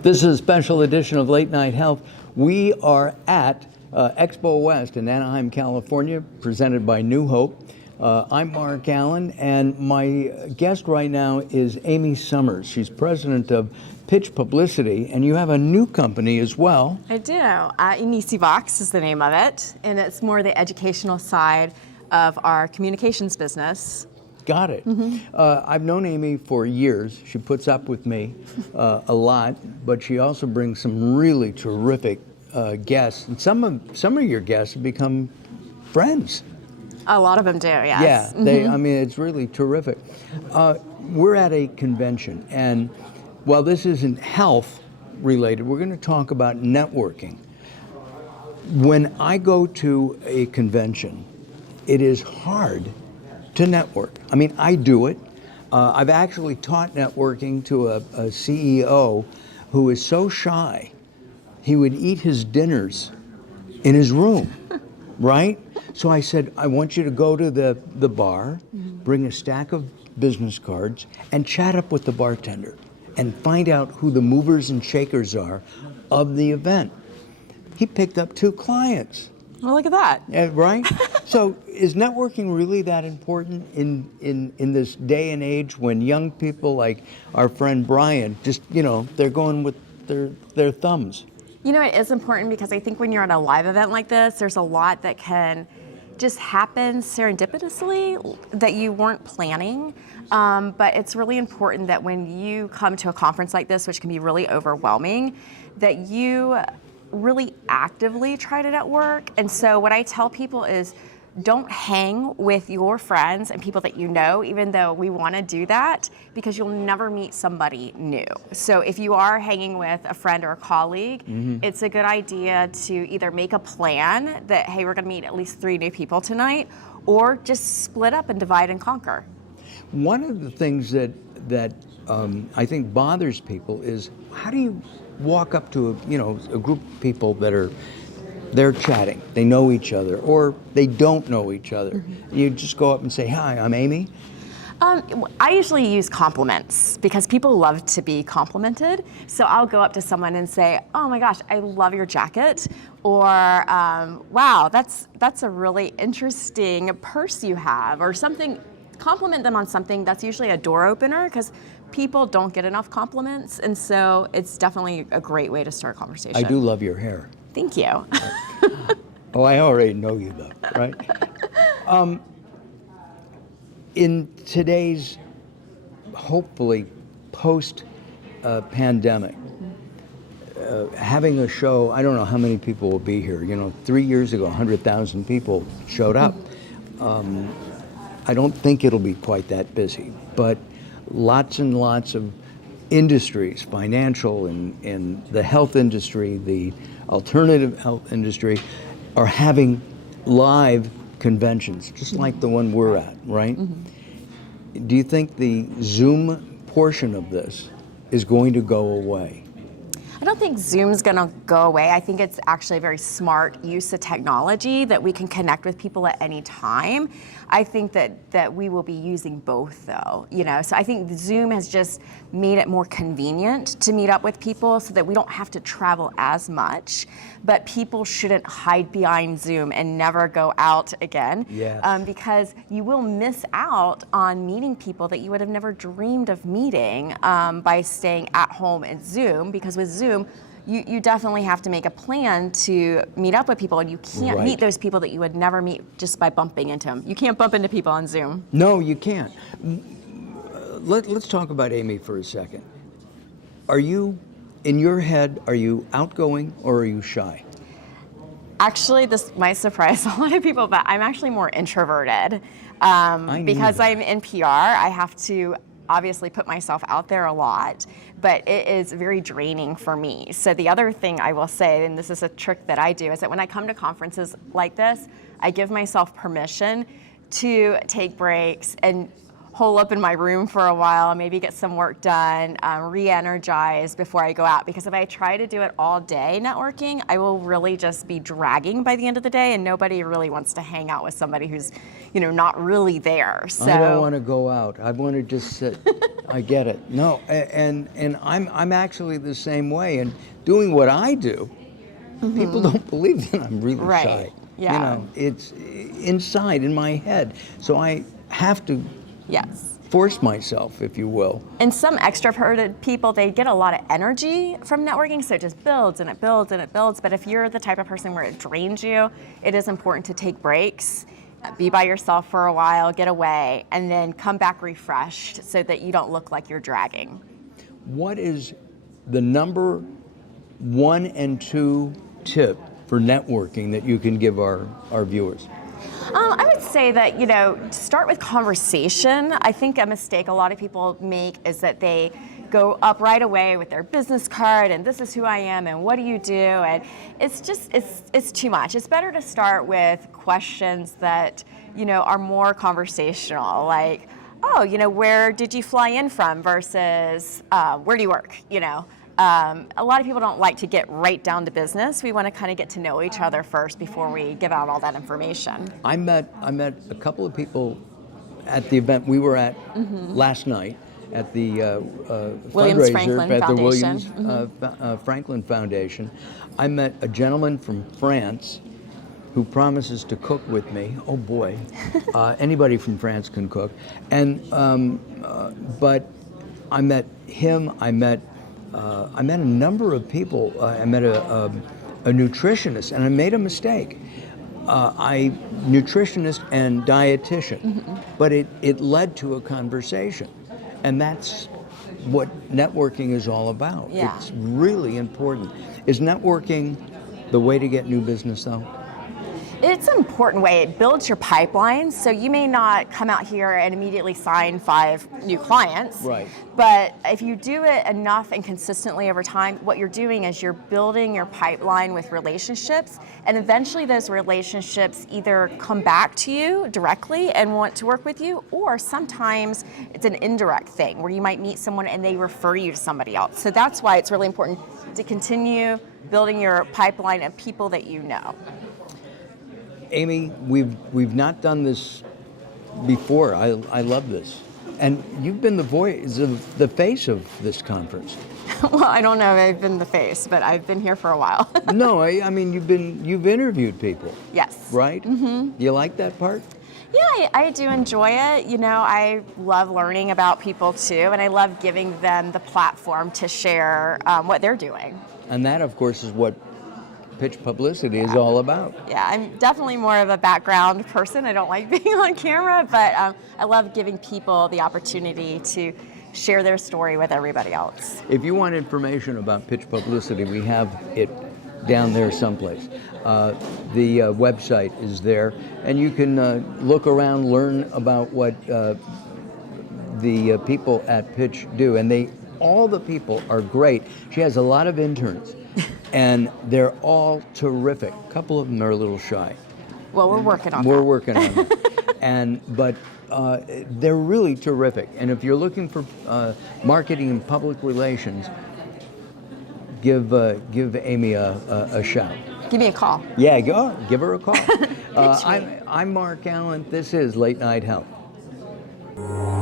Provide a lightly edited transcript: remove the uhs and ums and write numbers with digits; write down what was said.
This is a special edition of Late Night Health. We are at Expo West in Anaheim, California, presented by New Hope. I'm Mark Alyn, and my guest right now is Amy Summers. She's president of Pitch Publicity, and you have a new company as well. I do. Vox is the name of it, and it's more the educational side of our communications business. Got it. I've known Amy for years. She puts up with me a lot, but she also brings some really terrific guests, and some of your guests have become friends. A lot of them do, yes. Yeah, I mean, it's really terrific. We're at a convention, and while this isn't health related, we're going to talk about networking. When I go to a convention, it is hard to network. I mean, I do it. I've actually taught networking to a CEO who is so shy, he would eat his dinners in his room, right? So I said, I want you to go to the bar, bring a stack of business cards, and chat up with the bartender and find out who the movers and shakers are of the event. He picked up 2 clients. Well, look at that. Right? So is networking really that important in this day and age when young people like our friend Brian, just, they're going with their thumbs? You know, it is important because I think when you're at a live event like this, there's a lot that can just happen serendipitously that you weren't planning. But it's really important that when you come to a conference like this, which can be really overwhelming, that you really actively try to network. And so what I tell people is, don't hang with your friends and people that you know, even though we want to do that, because you'll never meet somebody new. So if you are hanging with a friend or a colleague, it's a good idea to either make a plan that, hey, we're going to meet at least 3 new people tonight, or just split up and divide and conquer. One of the things that I think bothers people is, how do you walk up to a group of people that they're chatting, they know each other, or they don't know each other. You just go up and say, hi, I'm Amy. I usually use compliments because people love to be complimented. So I'll go up to someone and say, oh my gosh, I love your jacket, or wow, that's a really interesting purse you have, or something. Compliment them on something. That's usually a door opener because people don't get enough compliments, and so it's definitely a great way to start a conversation. I do love your hair. Thank you. Oh, I already know you though, right? In today's, hopefully, post-pandemic, having a show, I don't know how many people will be here. 3 years ago, 100,000 people showed up. I don't think it'll be quite that busy, but lots and lots of industries, financial and the health industry, the alternative health industry, are having live conventions, just like the one we're at, right? Do you think the Zoom portion of this is going to go away? I don't think Zoom's going to go away. I think it's actually a very smart use of technology that we can connect with people at any time. I think that we will be using both though, So I think Zoom has just made it more convenient to meet up with people so that we don't have to travel as much, but people shouldn't hide behind Zoom and never go out again. Yes. Because you will miss out on meeting people that you would have never dreamed of meeting by staying at home at Zoom, because with Zoom, you definitely have to make a plan to meet up with people, and you can't meet those people that you would never meet just by bumping into them. You can't bump into people on Zoom. No, you can't. Let's talk about Amy for a second. Are you, in your head, are you outgoing or are you shy? Actually, this might surprise a lot of people, but I'm actually more introverted. Because I'm in PR, I have to obviously put myself out there a lot, but it is very draining for me. So the other thing I will say, and this is a trick that I do, is that when I come to conferences like this, I give myself permission to take breaks and hole up in my room for a while, maybe get some work done, re-energize before I go out. Because if I try to do it all day networking, I will really just be dragging by the end of the day, and nobody really wants to hang out with somebody who's, not really there. So I don't want to go out. I want to just sit. I get it. No, and I'm actually the same way. And doing what I do, people don't believe that I'm really Right. shy. Yeah. It's inside in my head. So I have to yes. force myself, if you will. And some extroverted people, they get a lot of energy from networking, so it just builds and it builds and it builds. But if you're the type of person where it drains you, it is important to take breaks, be by yourself for a while, get away, and then come back refreshed so that you don't look like you're dragging. What is the number 1 and 2 tip for networking that you can give our viewers? I would say that, start with conversation. I think a mistake a lot of people make is that they go up right away with their business card and this is who I am and what do you do? And it's just, it's too much. It's better to start with questions that, are more conversational, like, oh, where did you fly in from versus where do you work, A lot of people don't like to get right down to business. We want to kind of get to know each other first before we give out all that information. I met a couple of people at the event we were at last night at the Williams fundraiser Franklin at the Foundation. Williams Franklin Foundation. I met a gentleman from France who promises to cook with me. Oh boy, anybody from France can cook. And but I met him. I met a number of people. I met a nutritionist, and I made a mistake. Nutritionist and dietitian, but it led to a conversation, and that's what networking is all about. Yeah. It's really important. Is networking the way to get new business, though? It's an important way. It builds your pipeline, so you may not come out here and immediately sign 5 new clients. Right. But if you do it enough and consistently over time, what you're doing is you're building your pipeline with relationships, and eventually those relationships either come back to you directly and want to work with you, or sometimes it's an indirect thing where you might meet someone and they refer you to somebody else. So that's why it's really important to continue building your pipeline of people that you know. Amy, we've not done this before. I love this, and you've been the face of this conference. Well, I don't know if I've been the face, but I've been here for a while. No, I mean you've interviewed people. Yes. Right? Mm-hmm. You like that part? Yeah, I do enjoy it. I love learning about people too, and I love giving them the platform to share what they're doing. And that, of course, is what pitch publicity is all about. Yeah, I'm definitely more of a background person. I don't like being on camera, but I love giving people the opportunity to share their story with everybody else. If you want information about pitch publicity, we have it down there someplace. The website is there, and you can look around, learn about what the people at Pitch do, and all the people are great. She has a lot of interns. And they're all terrific. A couple of them are a little shy. Well, we're working on We're working on it. But they're really terrific. And if you're looking for marketing and public relations, give Amy a shout. Give me a call. Yeah, give her a call. I'm Mark Alyn. This is Late Night Health.